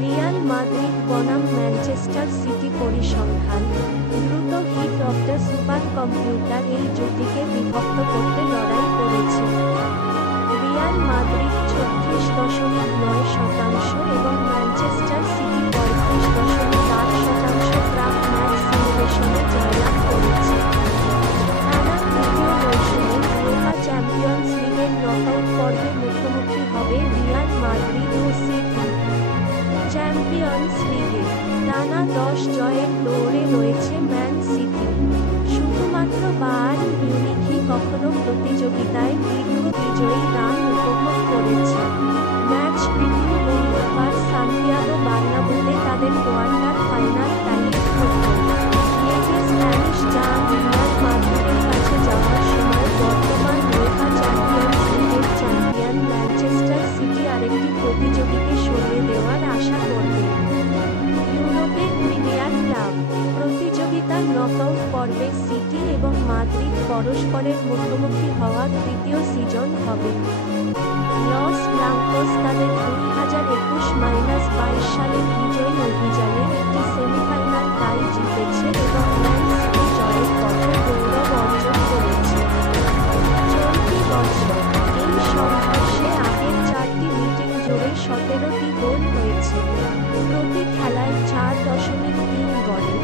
Real Madrid বনাম Manchester city পরিসংখ্যান। দ্রুত heat of the super computer এই জুটিকে বিভক্ত করতে লড়াই করেছে। রিয়াল মাদ্রিদ 36.9% এবং ম্যানচেস্টার সিটি 35.8% প্রাক ম্যাচ সিমুলেশনে জয়লাভ করেছে। টানা তৃতীয় মৌসুমে উয়েফা চ্যাম্পিয়নস লিগের নকআউট পর্বে মুখোমুখি হবে রিয়াল মাদ্রিদ ও সিটি। চ্যাম্পিয়নস লিগে টানা 10 জয়ের দৌড়ে রয়েছে ম্যান সিটি। শুধুমাত্র বায়ার্ন মিউনিখই কখনো প্রতিযোগিতায় দীর্ঘ বিজয়ী রান উপভোগ করেছে। ম্যাচ প্রিভিউ মঙ্গলবার সান্তিয়াগো বার্নাব্যুতে তাদের কোয়ার্টার ফাইনাল টাইপ ফুটবল লিগে স্প্যানিশ জায়ান্ট রিয়াল মাদ্রিদের কাছে যাওয়ার সময় বর্তমান উয়েফা চ্যাম্পিয়নস লিগের চ্যাম্পিয়ন ম্যানচেস্টার সিটি আরেকটি প্রতিযোগীকে সরিয়ে দেওয়ার আশা করবে। ইউরোপের প্রিমিয়ার ক্লাব প্রতিযোগিতার নকআউট পর্বে সিটি এবং মাদ্রিদ পরস্পরের মুখোমুখি হওয়ার তৃতীয় সিজন হবে। লস ব্লাঙ্কোস তাদের 2021-22 সালের বিজয়ী অভিযানে একটি সেমিফাইনাল টাই জিতেছে এবং ম্যান সিটি জয়ের পথে গৌরব অর্জন করেছে। চলতি বছর এই সংঘর্ষে আগের 4টি মিটিং জুড়ে 17টি গোল হয়েছে। প্রতি খেলায় 4.3 গড়ে।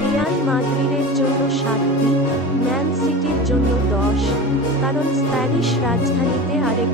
রিয়াল মাদ্রিদের জন্য 7টি, ম্যান সিটির জন্য 10, কারণ স্প্যানিশ রাজধানীতে আরেকটি